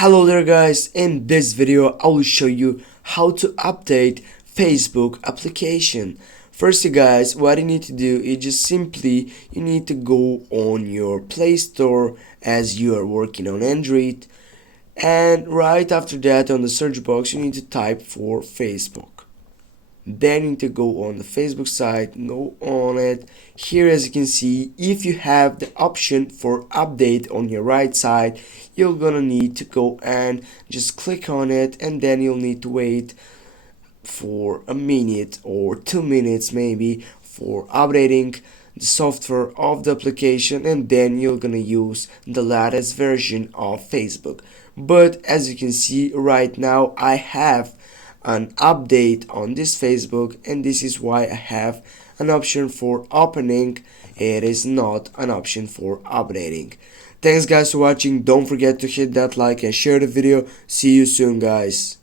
Hello there guys, in this video I will show you how to update Facebook application. Firstly guys, what you need to do is just simply you need to go on your Play Store as you are working on Android, and right after that on the search box you need to type for Facebook. Then you need to go on the Facebook site, go on it. Here as you can see, if you have the option for update on your right side, you're gonna need to go and just click on it, and then you'll need to wait for a minute or 2 minutes maybe for updating the software of the application, and then you're gonna use the latest version of Facebook. But as you can see right now, I have an update on this Facebook, and this is why I have an option for opening. It is not an option for updating. Thanks guys for watching. Don't forget to hit that like and share the video. See you soon guys.